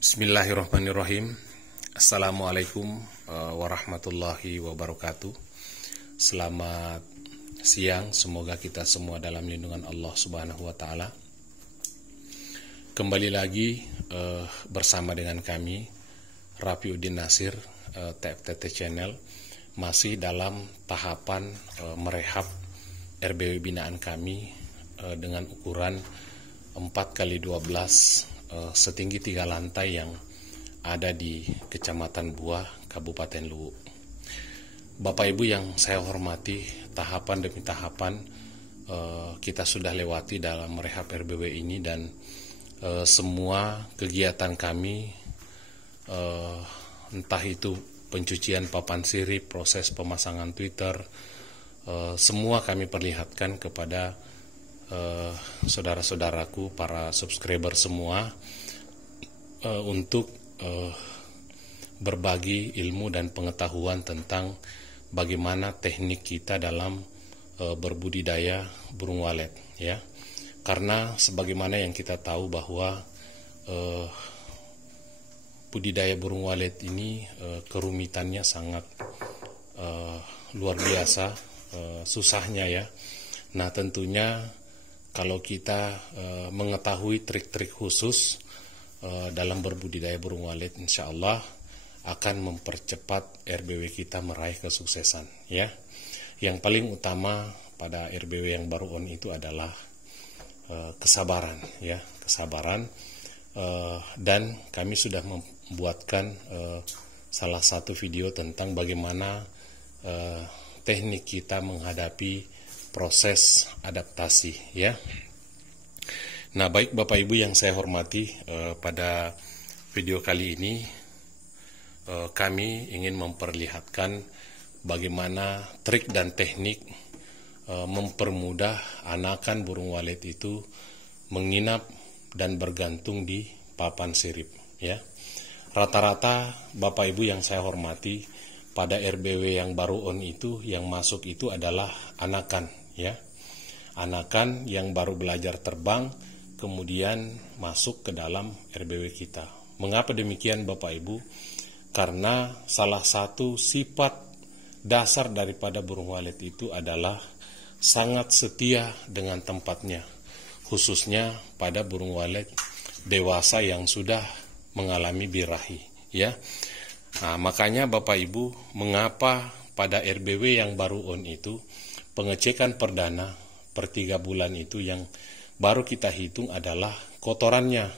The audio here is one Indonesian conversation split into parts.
Bismillahirrahmanirrahim. Assalamualaikum warahmatullahi wabarakatuh. Selamat siang, semoga kita semua dalam lindungan Allah Subhanahu wa Ta'ala. Kembali lagi bersama dengan kami Rafiuddin Nasir, TFTT Channel, masih dalam tahapan merehab RBW binaan kami dengan ukuran 4x12 setinggi 3 lantai yang ada di Kecamatan Buah, Kabupaten Luwu. Bapak Ibu yang saya hormati, tahapan demi tahapan kita sudah lewati dalam merehab RBW ini, dan semua kegiatan kami, entah itu pencucian papan sirip, proses pemasangan Twitter, semua kami perlihatkan kepada saudara-saudaraku, para subscriber semua, untuk berbagi ilmu dan pengetahuan tentang bagaimana teknik kita dalam berbudidaya burung walet, ya. Karena sebagaimana yang kita tahu bahwa budidaya burung walet ini kerumitannya sangat luar biasa, susahnya, ya. Nah, tentunya kalau kita mengetahui trik-trik khusus dalam berbudidaya burung walet, insya Allah akan mempercepat RBW kita meraih kesuksesan, ya. Yang paling utama pada RBW yang baru on itu adalah kesabaran, ya, kesabaran. Dan kami sudah membuatkan salah satu video tentang bagaimana teknik kita menghadapi proses adaptasi, ya. Nah, baik Bapak Ibu yang saya hormati, pada video kali ini kami ingin memperlihatkan bagaimana trik dan teknik mempermudah anakan burung walet itu menginap dan bergantung di papan sirip, ya. Rata-rata Bapak Ibu yang saya hormati, pada RBW yang baru on itu, yang masuk itu adalah anakan, ya. Anakan yang baru belajar terbang kemudian masuk ke dalam RBW kita. Mengapa demikian Bapak Ibu? Karena salah satu sifat dasar daripada burung walet itu adalah sangat setia dengan tempatnya, khususnya pada burung walet dewasa yang sudah mengalami birahi, ya. Nah, makanya Bapak Ibu, mengapa pada RBW yang baru on itu pengecekan perdana per 3 bulan itu yang baru kita hitung adalah kotorannya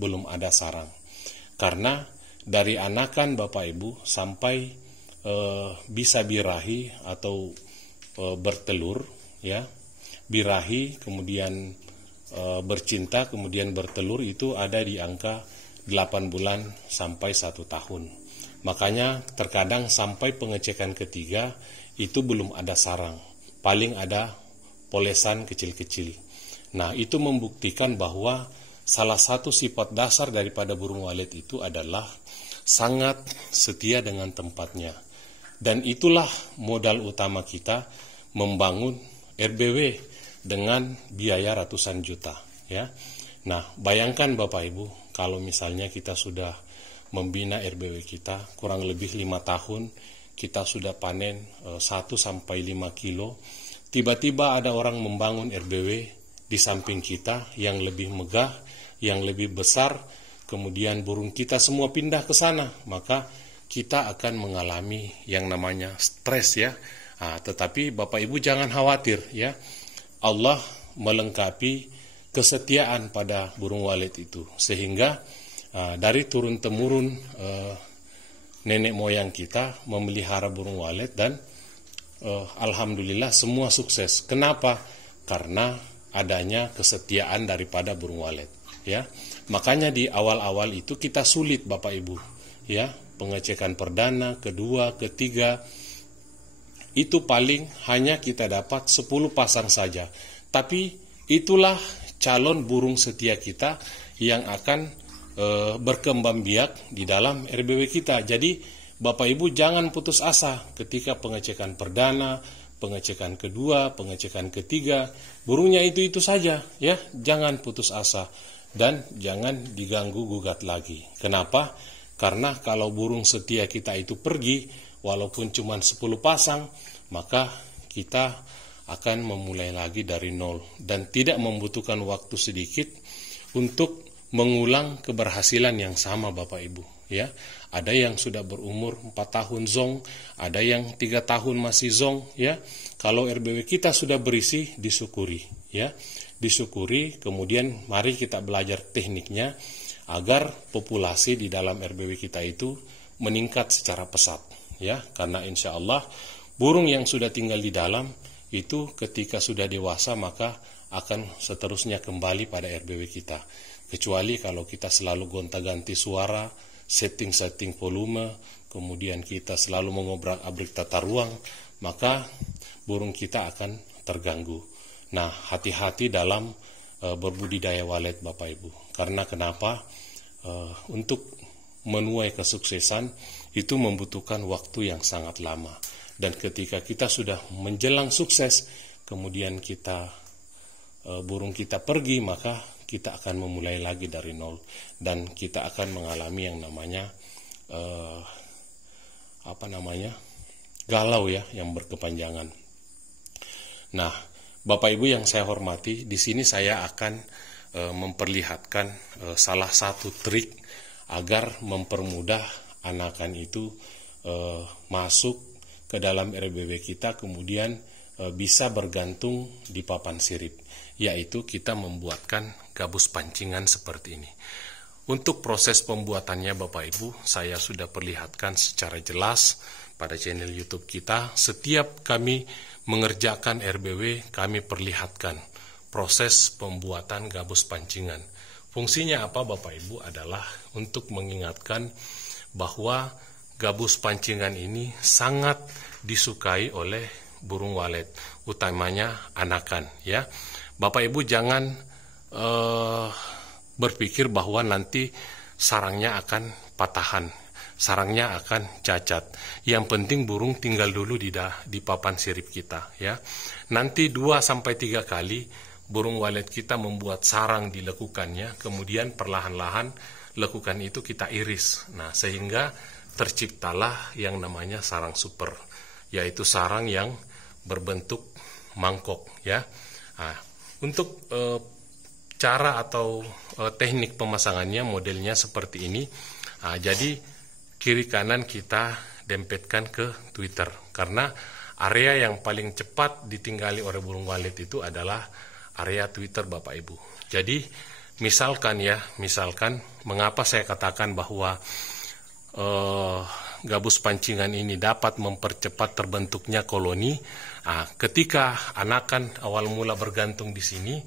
belum ada sarang. Karena dari anakan Bapak Ibu sampai bisa birahi atau bertelur, ya. Birahi kemudian bercinta kemudian bertelur itu ada di angka 8 bulan sampai 1 tahun. Makanya terkadang sampai pengecekan ketiga itu belum ada sarang, paling ada polesan kecil-kecil. Nah, itu membuktikan bahwa salah satu sifat dasar daripada burung walet itu adalah sangat setia dengan tempatnya. Dan itulah modal utama kita membangun RBW dengan biaya ratusan juta, ya. Nah, bayangkan Bapak Ibu, kalau misalnya kita sudah membina RBW kita kurang lebih 5 tahun, kita sudah panen 1-5 kilo, tiba-tiba ada orang membangun RBW di samping kita yang lebih megah, yang lebih besar, kemudian burung kita semua pindah ke sana, maka kita akan mengalami yang namanya stres, ya. Nah, tetapi Bapak Ibu jangan khawatir, ya. Allah melengkapi kesetiaan pada burung walet itu, sehingga dari turun-temurun nenek moyang kita memelihara burung walet, dan alhamdulillah semua sukses. Kenapa? Karena adanya kesetiaan daripada burung walet, ya. Makanya di awal-awal itu kita sulit Bapak Ibu, ya. Pengecekan perdana, kedua, ketiga, itu paling hanya kita dapat 10 pasang saja. Tapi itulah calon burung setia kita yang akan berkembang biak di dalam RBW kita. Jadi Bapak Ibu jangan putus asa ketika pengecekan perdana, pengecekan kedua, pengecekan ketiga, burungnya itu saja, ya. Jangan putus asa. dan jangan diganggu gugat lagi. Kenapa? Karena kalau burung setia kita itu pergi, walaupun cuma 10 pasang, maka kita akan memulai lagi dari nol dan tidak membutuhkan waktu sedikit untuk mengulang keberhasilan yang sama Bapak Ibu, ya. Ada yang sudah berumur 4 tahun zong, ada yang 3 tahun masih zong, ya. Kalau RBW kita sudah berisi, disyukuri, ya. Disyukuri, kemudian mari kita belajar tekniknya agar populasi di dalam RBW kita itu meningkat secara pesat, ya. Karena insya Allah burung yang sudah tinggal di dalam itu ketika sudah dewasa maka akan seterusnya kembali pada RBW kita. Kecuali kalau kita selalu gonta-ganti suara, setting-setting volume, kemudian kita selalu mengobrak-abrik tata ruang, maka burung kita akan terganggu. Nah, hati-hati dalam berbudidaya walet Bapak Ibu. Karena kenapa? Untuk menuai kesuksesan itu membutuhkan waktu yang sangat lama. Dan ketika kita sudah menjelang sukses, kemudian burung kita pergi, maka kita akan memulai lagi dari nol. Dan kita akan mengalami yang namanya galau, ya, yang berkepanjangan. Nah, Bapak Ibu yang saya hormati, di sini saya akan memperlihatkan salah satu trik agar mempermudah anakan itu masuk ke dalam RBW kita, kemudian bisa bergantung di papan sirip, yaitu kita membuatkan gabus pancingan seperti ini. Untuk proses pembuatannya Bapak Ibu, saya sudah perlihatkan secara jelas pada channel YouTube kita. Setiap kami mengerjakan RBW, kami perlihatkan proses pembuatan gabus pancingan. Fungsinya apa Bapak Ibu? Adalah untuk mengingatkan bahwa gabus pancingan ini sangat disukai oleh burung walet, utamanya anakan, ya. Bapak Ibu jangan berpikir bahwa nanti sarangnya akan patahan, sarangnya akan cacat. Yang penting burung tinggal dulu di papan sirip kita, ya. Nanti 2-3 kali burung walet kita membuat sarang di lekukannya, kemudian perlahan-lahan lekukan itu kita iris. Nah, sehingga terciptalah yang namanya sarang super, yaitu sarang yang berbentuk mangkok, ya. Nah, untuk cara atau teknik pemasangannya modelnya seperti ini. Nah, jadi kiri kanan kita dempetkan ke Twitter, karena area yang paling cepat ditinggali oleh burung walet itu adalah area Twitter Bapak Ibu. Jadi misalkan mengapa saya katakan bahwa gabus pancingan ini dapat mempercepat terbentuknya koloni. Nah, ketika anakan awal mula bergantung di sini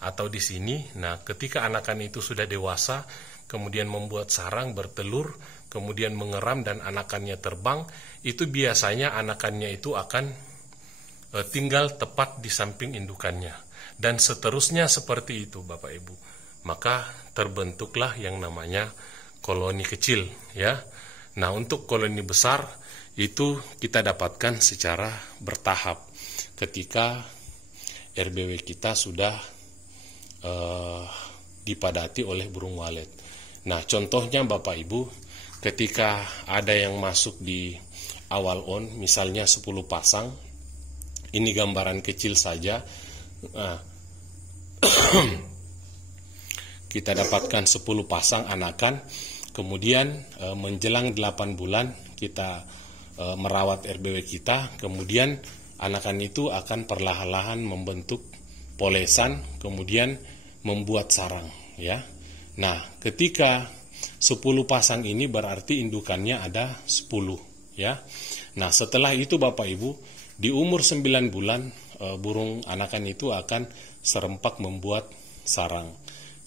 atau di sini, nah ketika anakan itu sudah dewasa, kemudian membuat sarang, bertelur, kemudian mengeram dan anakannya terbang, itu biasanya anakannya itu akan tinggal tepat di samping indukannya. Dan seterusnya seperti itu Bapak Ibu. Maka terbentuklah yang namanya koloni kecil, ya. Nah, untuk koloni besar itu kita dapatkan secara bertahap ketika RBW kita sudah dipadati oleh burung walet. Nah, contohnya Bapak Ibu, ketika ada yang masuk di awal on, misalnya 10 pasang, ini gambaran kecil saja. Nah, kita dapatkan 10 pasang anakan. Kemudian menjelang 8 bulan kita merawat RBW kita, kemudian anakan itu akan perlahan-lahan membentuk polesan, kemudian membuat sarang, ya. Nah, ketika 10 pasang ini berarti indukannya ada 10, ya. Nah, setelah itu Bapak Ibu, di umur 9 bulan burung anakan itu akan serempak membuat sarang.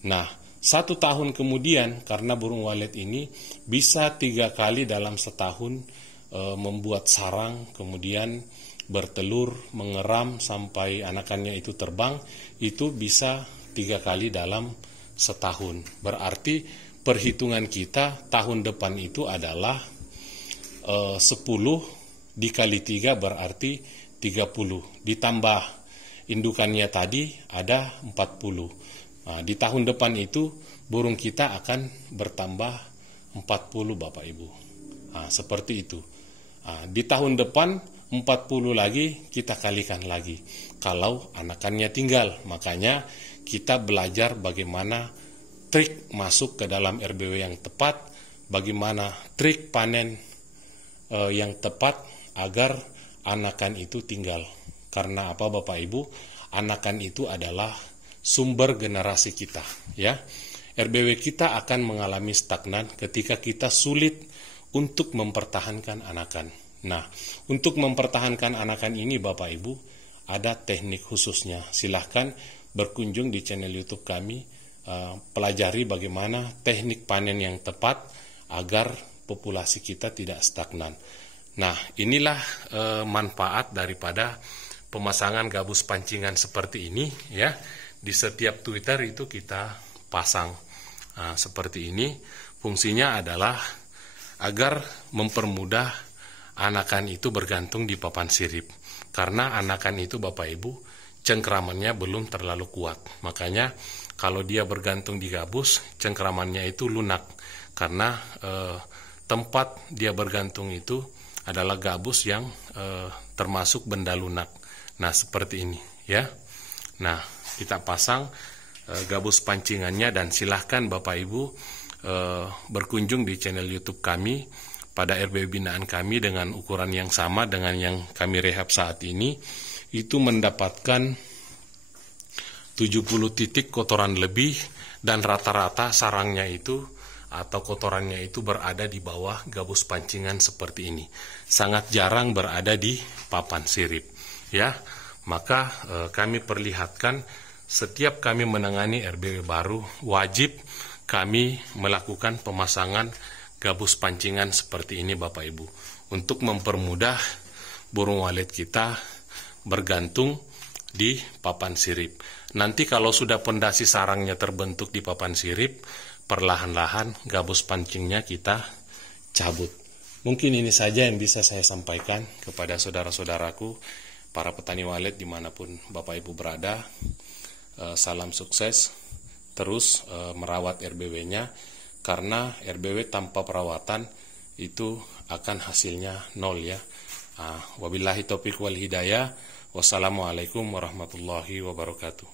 Nah, 1 tahun kemudian, karena burung walet ini bisa 3 kali dalam setahun membuat sarang, kemudian bertelur, mengeram sampai anakannya itu terbang, itu bisa 3 kali dalam setahun. Berarti perhitungan kita tahun depan itu adalah 10 dikali 3 berarti 30. Ditambah indukannya tadi ada 40. Di tahun depan itu burung kita akan bertambah 40 Bapak Ibu. Seperti itu. Di tahun depan 40 lagi kita kalikan lagi. Kalau anakannya tinggal, makanya kita belajar bagaimana trik masuk ke dalam RBW yang tepat, bagaimana trik panen yang tepat agar anakan itu tinggal. Karena apa Bapak Ibu? Anakan itu adalah sumber generasi kita, ya. RBW kita akan mengalami stagnan ketika kita sulit untuk mempertahankan anakan. Nah, untuk mempertahankan anakan ini Bapak Ibu, ada teknik khususnya. Silahkan berkunjung di channel YouTube kami, pelajari bagaimana teknik panen yang tepat agar populasi kita tidak stagnan. Nah, inilah manfaat daripada pemasangan gabus pancingan seperti ini, ya. Di setiap Twitter itu kita pasang seperti ini. Fungsinya adalah agar mempermudah anakan itu bergantung di papan sirip. Karena anakan itu Bapak Ibu cengkramannya belum terlalu kuat. Makanya kalau dia bergantung di gabus, cengkramannya itu lunak. Karena tempat dia bergantung itu adalah gabus yang termasuk benda lunak. Nah, seperti ini, ya. Nah, kita pasang gabus pancingannya dan silahkan Bapak Ibu berkunjung di channel YouTube kami pada RBW binaan kami dengan ukuran yang sama dengan yang kami rehab saat ini. Itu mendapatkan 70 titik kotoran lebih dan rata-rata sarangnya itu atau kotorannya itu berada di bawah gabus pancingan seperti ini. Sangat jarang berada di papan sirip, ya. Maka kami perlihatkan setiap kami menangani RBW baru, wajib kami melakukan pemasangan gabus pancingan seperti ini Bapak Ibu. Untuk mempermudah burung walet kita bergantung di papan sirip. Nanti kalau sudah pondasi sarangnya terbentuk di papan sirip, perlahan-lahan gabus pancingnya kita cabut. Mungkin ini saja yang bisa saya sampaikan kepada saudara-saudaraku, para petani walet dimanapun Bapak Ibu berada. Salam sukses, terus merawat RBW-nya, karena RBW tanpa perawatan itu akan hasilnya nol, ya. Wabillahi taufiq wal hidayah. Wassalamualaikum warahmatullahi wabarakatuh.